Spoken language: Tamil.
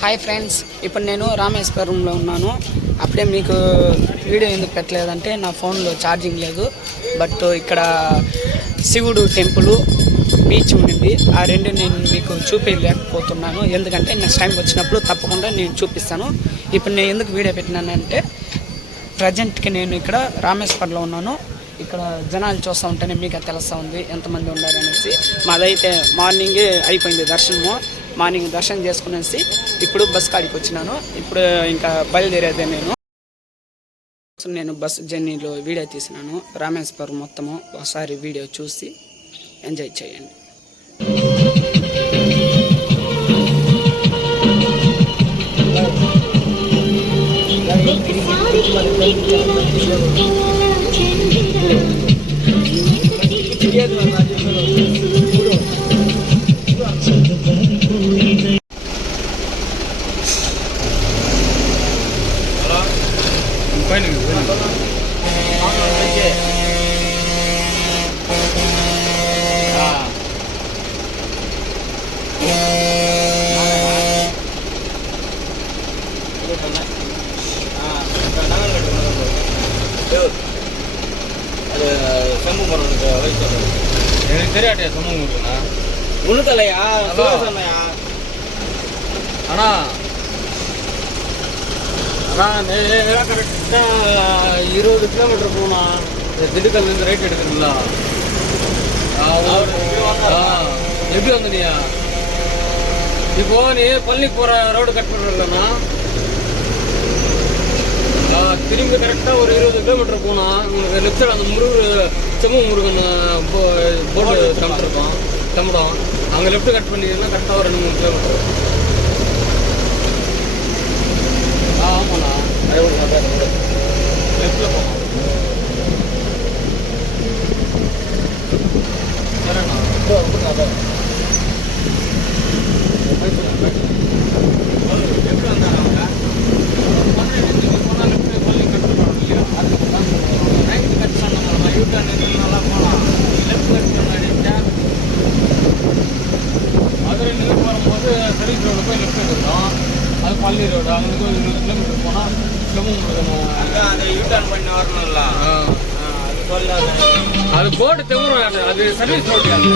హాయ్ ఫ్రెండ్స్, ఇప్పుడు నేను రామేశ్వరంలో ఉన్నాను. అప్పుడే మీకు వీడియో ఎందుకు పెట్టలేదంటే నా ఫోన్లో ఛార్జింగ్ లేదు. బట్ ఇక్కడ శివుడు టెంపుల్, బీచ్ ఉండింది. ఆ రెండు నేను మీకు చూపించలేకపోతున్నాను, ఎందుకంటే నెక్స్ట్ టైం వచ్చినప్పుడు తప్పకుండా నేను చూపిస్తాను. ఇప్పుడు నేను ఎందుకు వీడియో పెట్టినానంటే ప్రజెంట్కి నేను ఇక్కడ రామేశ్వరంలో ఉన్నాను. ఇక్కడ జనాలు చూస్తూ ఉంటేనే మీకు తెలుస్తూ ఉంది ఎంతమంది ఉన్నారనేసి. మాదైతే మార్నింగే అయిపోయింది దర్శనము. మార్నింగ్ దర్శనం చేసుకునేసి ఇప్పుడు బస్ కాడికి వచ్చినాను. ఇప్పుడు ఇంకా బయలుదేరేదే నేను బస్ జర్నీలో వీడియో తీసినాను. రామేశ్వరం మొత్తము ఒకసారి వీడియో చూసి ఎంజాయ్ చేయండి. எனக்கு தெரியாட்டியா சமூகம் இருக்குண்ணா உனக்கலையா அண்ணா கரெக்டாக 20 கிலோமீட்டர் போனா திண்டுக்கல்லேருந்து ரைட் எடுக்கிறீங்களா? எப்படி வந்தனியா? இப்போ நீ பள்ளி போகிற ரோடு கட் பண்ணுறதுலண்ணா திரும்பி கரெக்டாக ஒரு 20 கிலோமீட்டர் போனால் உங்களுக்கு லெஃப்ட் சைடு அந்த செம்ம முருகன் போர்டு இருக்கும் தம்படம். அங்கே லெஃப்ட் கட் பண்ணிங்கன்னா கரெக்டாக ஒரு 2-3 கிலோமீட்டர். ஆமாண்ணா லெஃப்டில் போகணும். சரிண்ணா எப்படி வந்தாங்க அவங்க? மதுரையிலேருந்து போகும்போது சர்வீஸ் ரோடு போய் லெஃப்ட் எடுக்கிறோம். அது பள்ளி ரோடு, அங்கே 20 கிலோமீட்டர் போனால் அது யூட்டர்ன் பண்ணி வரணும்ல. அது சொல்லாது, அது போர்டு தெவரும், அது சர்வீஸ் ரோடு. அது